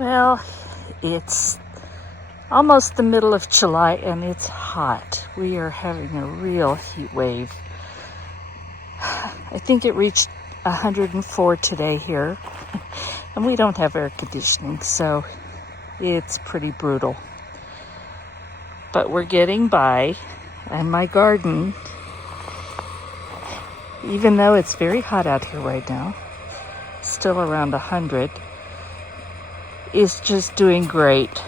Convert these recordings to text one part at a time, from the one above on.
Well, it's almost the middle of July and it's hot. We are having a real heat wave. I think it reached 104 today here, and we don't have air conditioning, so it's pretty brutal. But we're getting by, and my garden, even though it's very hot out here right now, still around 100, is just doing great.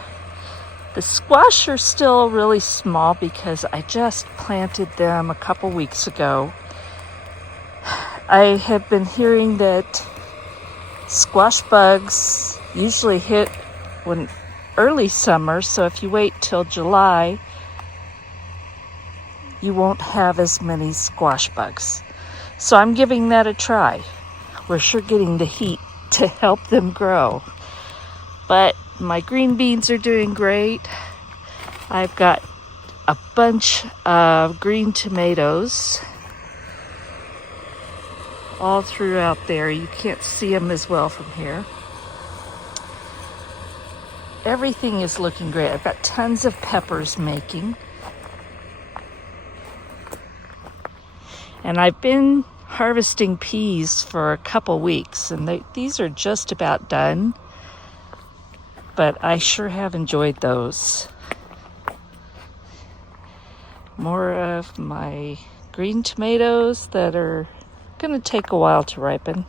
The squash are still really small because I just planted them a couple weeks ago. I have been hearing that squash bugs usually hit when early summer, so if you wait till July, you won't have as many squash bugs. So I'm giving that a try. We're sure getting the heat to help them grow. But my green beans are doing great. I've got a bunch of green tomatoes all throughout there. You can't see them as well from here. Everything is looking great. I've got tons of peppers making. And I've been harvesting peas for a couple weeks, and these are just about done. But I sure have enjoyed those. More of my green tomatoes that are going to take a while to ripen.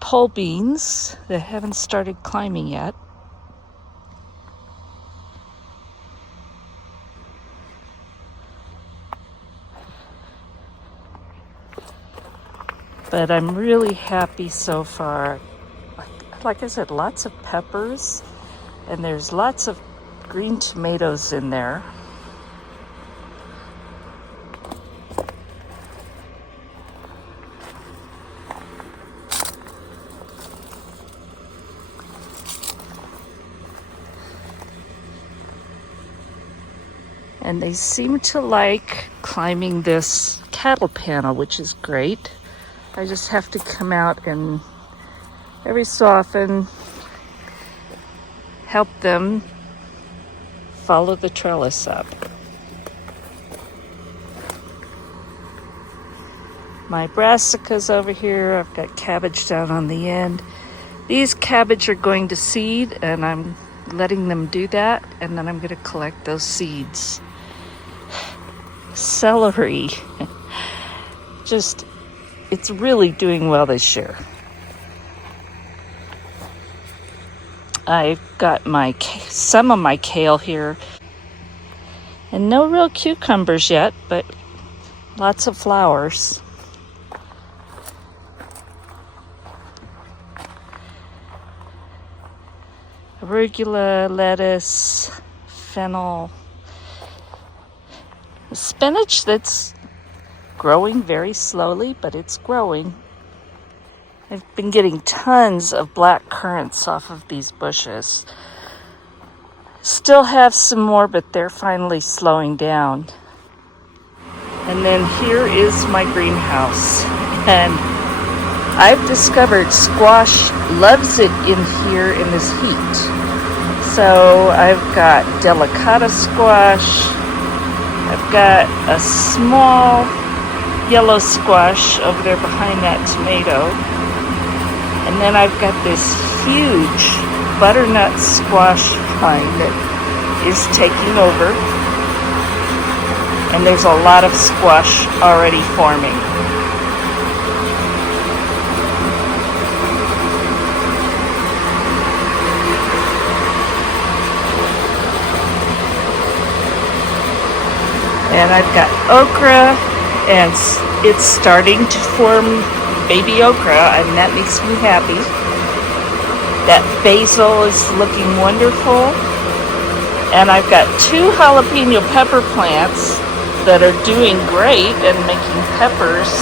Pole beans that haven't started climbing yet. But I'm really happy so far. Like I said, lots of peppers, and there's lots of green tomatoes in there. And they seem to like climbing this cattle panel, which is great. I just have to come out and every so often help them follow the trellis up. My brassicas over here, I've got cabbage down on the end. These cabbage are going to seed, and I'm letting them do that, and then I'm going to collect those seeds. Celery, it's really doing well this year. I've got some of my kale here, and no real cucumbers yet, but lots of flowers. Arugula, lettuce, fennel, spinach that's growing very slowly, but it's growing. I've been getting tons of black currants off of these bushes. Still have some more, but they're finally slowing down. And then here is my greenhouse. And I've discovered squash loves it in here in this heat. So I've got delicata squash. I've got a small yellow squash over there behind that tomato. And then I've got this huge butternut squash vine that is taking over. And there's a lot of squash already forming. And I've got okra, and it's starting to form baby okra, and that makes me happy. That basil is looking wonderful. And I've got 2 jalapeno pepper plants that are doing great and making peppers.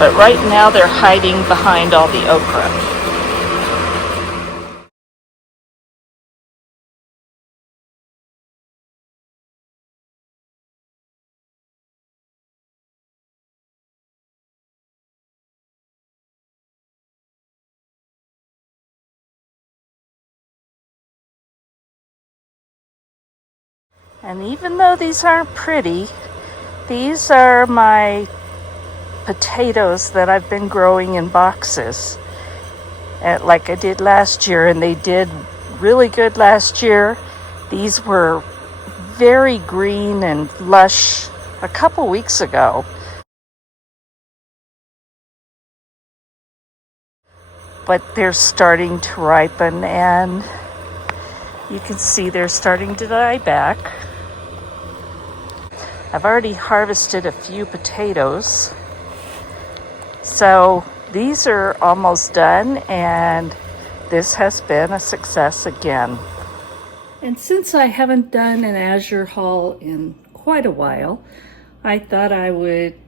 But right now they're hiding behind all the okra. And even though these aren't pretty, these are my potatoes that I've been growing in boxes, like I did last year, and they did really good last year. These were very green and lush a couple weeks ago. But they're starting to ripen, and you can see they're starting to die back. I've already harvested a few potatoes. So these are almost done, and this has been a success again. And since I haven't done an Azure haul in quite a while, I thought I would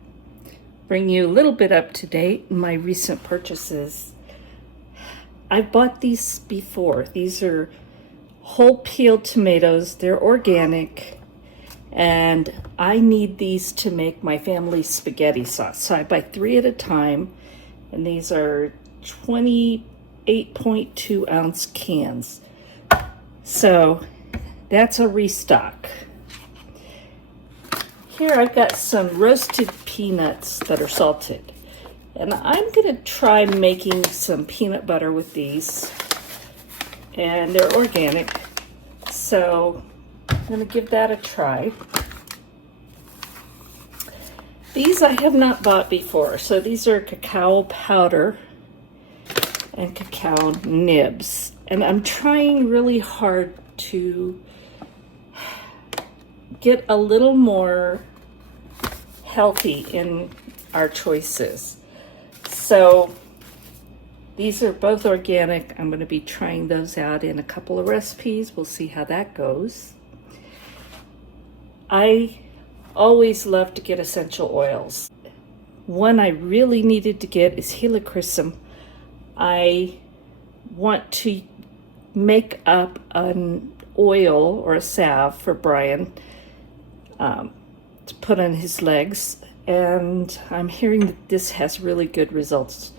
bring you a little bit up to date in my recent purchases. I've bought these before. These are whole peeled tomatoes. They're organic. And I need these to make my family spaghetti sauce. So I buy 3 at a time, and these are 28.2 ounce cans. So that's a restock. Here I've got some roasted peanuts that are salted. And I'm gonna try making some peanut butter with these. And they're organic. So I'm going to give that a try. These I have not bought before. So these are cacao powder and cacao nibs. And I'm trying really hard to get a little more healthy in our choices. So these are both organic. I'm going to be trying those out in a couple of recipes. We'll see how that goes. I always love to get essential oils. One I really needed to get is helichrysum. I want to make up an oil or a salve for Brian to put on his legs, and I'm hearing that this has really good results.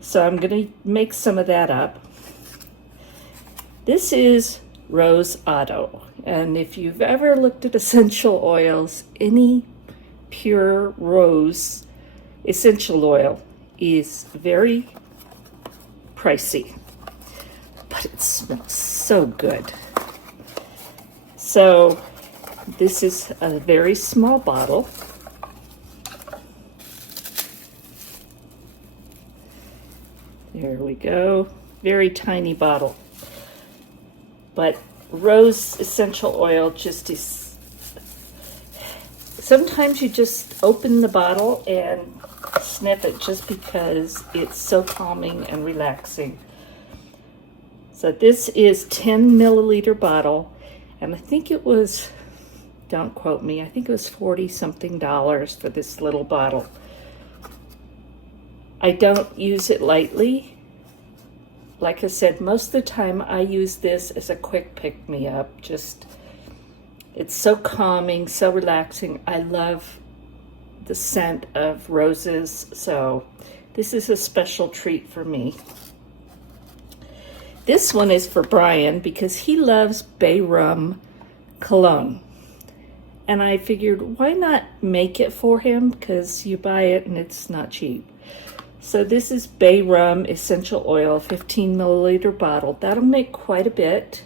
So I'm going to make some of that up. This is Rose Otto. And if you've ever looked at essential oils, any pure rose essential oil is very pricey, but it smells so good. So this is a very small bottle. There we go. Very tiny bottle. But rose essential oil just is, sometimes you just open the bottle and sniff it just because it's so calming and relaxing. So this is 10 milliliter bottle, and I think it was, don't quote me, I think it was $40 something for this little bottle. I don't use it lightly. Like I said, most of the time I use this as a quick pick-me-up. Just, it's so calming, so relaxing. I love the scent of roses, so this is a special treat for me. This one is for Brian because he loves bay rum cologne. And I figured, why not make it for him? Because you buy it and it's not cheap. So this is bay rum essential oil, 15 milliliter bottle. That'll make quite a bit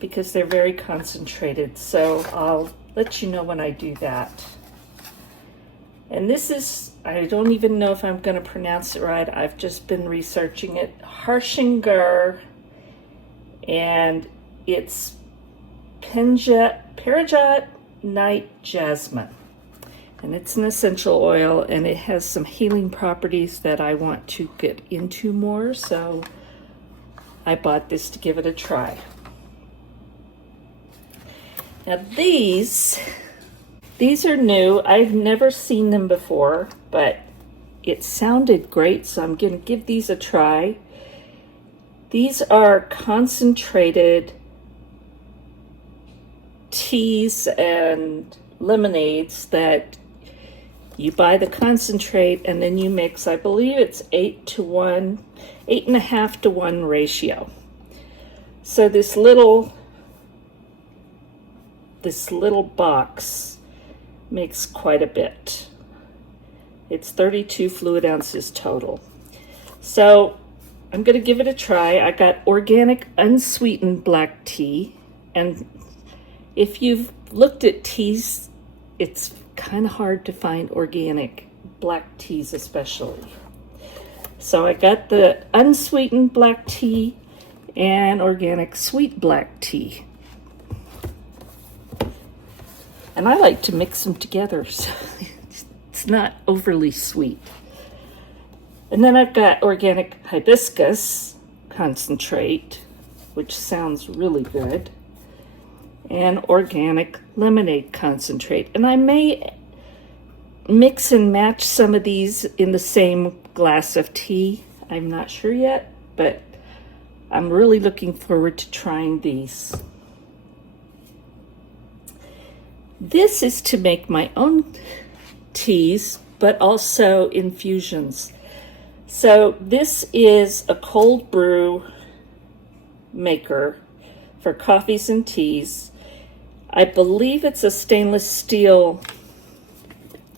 because they're very concentrated. So I'll let you know when I do that. And this is, I don't even know if I'm going to pronounce it right. I've just been researching it. Harshinger, and it's Parijat Night Jasmine. And it's an essential oil, and it has some healing properties that I want to get into more, so I bought this to give it a try. Now these are new. I've never seen them before, but it sounded great, so I'm going to give these a try. These are concentrated teas and lemonades that you buy the concentrate and then you mix. I believe it's 8.5 to 1 ratio. So this this little box makes quite a bit. It's 32 fluid ounces total. So I'm going to give it a try. I got organic unsweetened black tea, and if you've looked at teas, it's kind of hard to find organic black teas especially. So I got the unsweetened black tea and organic sweet black tea. And I like to mix them together so it's not overly sweet. And then I've got organic hibiscus concentrate, which sounds really good, and organic lemonade concentrate. And I may mix and match some of these in the same glass of tea. I'm not sure yet, but I'm really looking forward to trying these. This is to make my own teas, but also infusions. So this is a cold brew maker for coffees and teas. I believe it's a stainless steel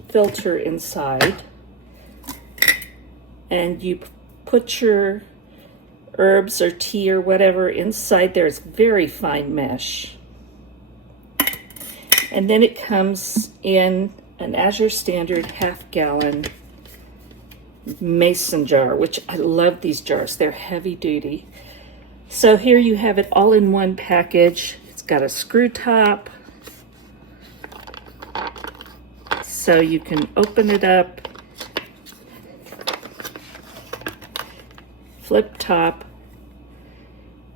filter inside, and you put your herbs or tea or whatever inside there. It's very fine mesh. And then it comes in an Azure Standard half-gallon mason jar, which I love these jars. They're heavy duty. So here you have it all in one package. It's got a screw top, so you can open it up, flip top,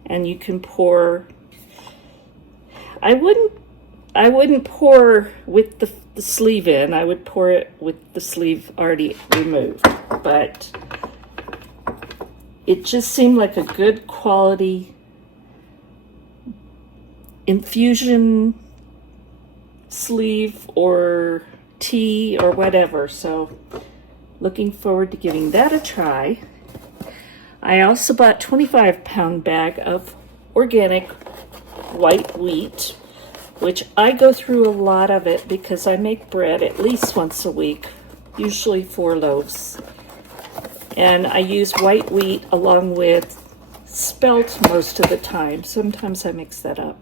and you can pour. I wouldn't pour with the sleeve in. I would pour it with the sleeve already removed, but it just seemed like a good quality infusion sleeve or tea or whatever. So looking forward to giving that a try. I also bought a 25-pound bag of organic white wheat, which I go through a lot of it because I make bread at least once a week, usually 4 loaves. And I use white wheat along with spelt most of the time. Sometimes I mix that up.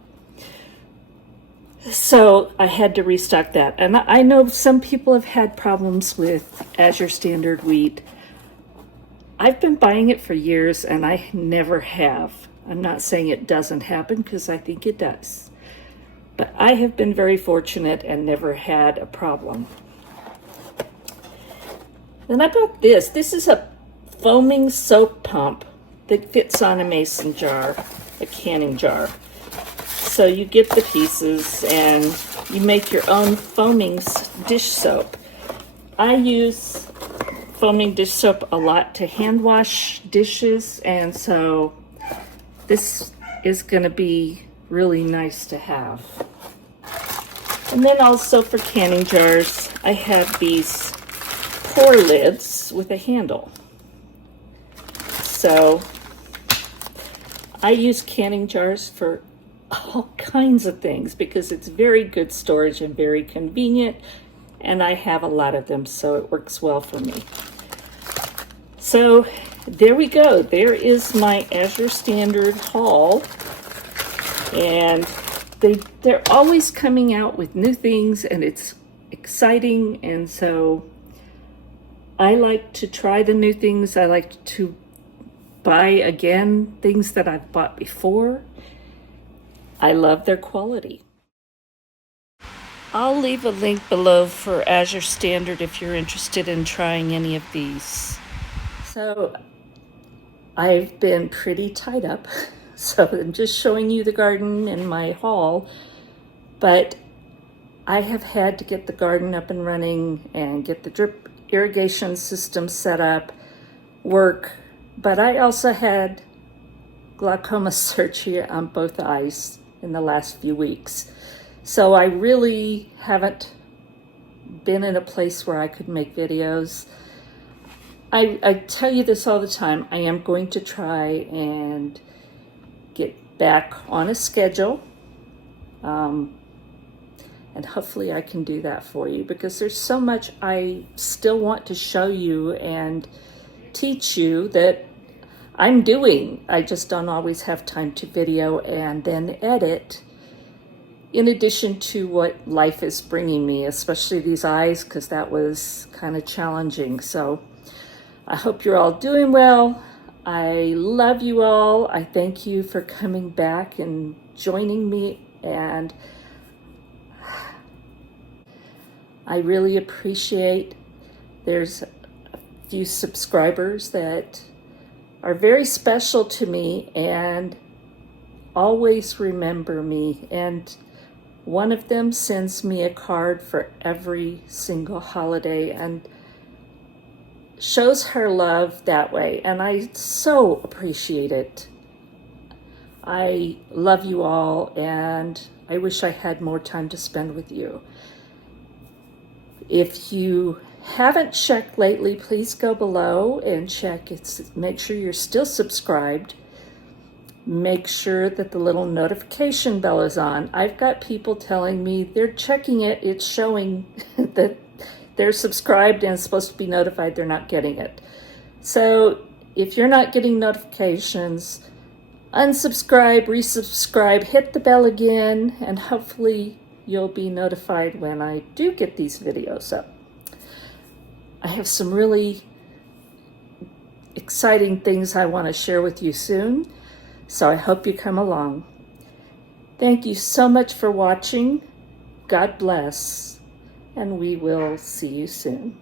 So I had to restock that. And I know some people have had problems with Azure Standard wheat. I've been buying it for years and I never have. I'm not saying it doesn't happen because I think it does. But I have been very fortunate and never had a problem. Then I bought this. This is a foaming soap pump that fits on a mason jar, a canning jar. So you get the pieces and you make your own foaming dish soap. I use foaming dish soap a lot to hand wash dishes, and so this is going to be really nice to have. And then also for canning jars, I have these pour lids with a handle. So I use canning jars for all kinds of things because it's very good storage and very convenient, and I have a lot of them, so it works well for me. So there we go. There is my Azure Standard haul, and they're always coming out with new things, and it's exciting, and so I like to try the new things. I like to buy again things that I've bought before. I love their quality. I'll leave a link below for Azure Standard if you're interested in trying any of these. So I've been pretty tied up, so I'm just showing you the garden and my haul, but I have had to get the garden up and running and get the drip irrigation system set up, work, but I also had glaucoma surgery on both eyes in the last few weeks. So I really haven't been in a place where I could make videos. I tell you this all the time, I am going to try and get back on a schedule. And hopefully I can do that for you, because there's so much I still want to show you and teach you that I'm doing. I just don't always have time to video and then edit, in addition to what life is bringing me, especially these eyes, because that was kind of challenging. So I hope you're all doing well. I love you all. I thank you for coming back and joining me, and I really appreciate there's a few subscribers that are very special to me and always remember me. And one of them sends me a card for every single holiday and shows her love that way. And I so appreciate it. I love you all, and I wish I had more time to spend with you. If you haven't checked lately, please go below and check. Make sure you're still subscribed. Make sure that the little notification bell is on. I've got people telling me they're checking it. It's showing that they're subscribed and supposed to be notified. They're not getting it. So if you're not getting notifications, unsubscribe, resubscribe, hit the bell again, and hopefully you'll be notified when I do get these videos up. I have some really exciting things I want to share with you soon, so I hope you come along. Thank you so much for watching. God bless, and we will see you soon.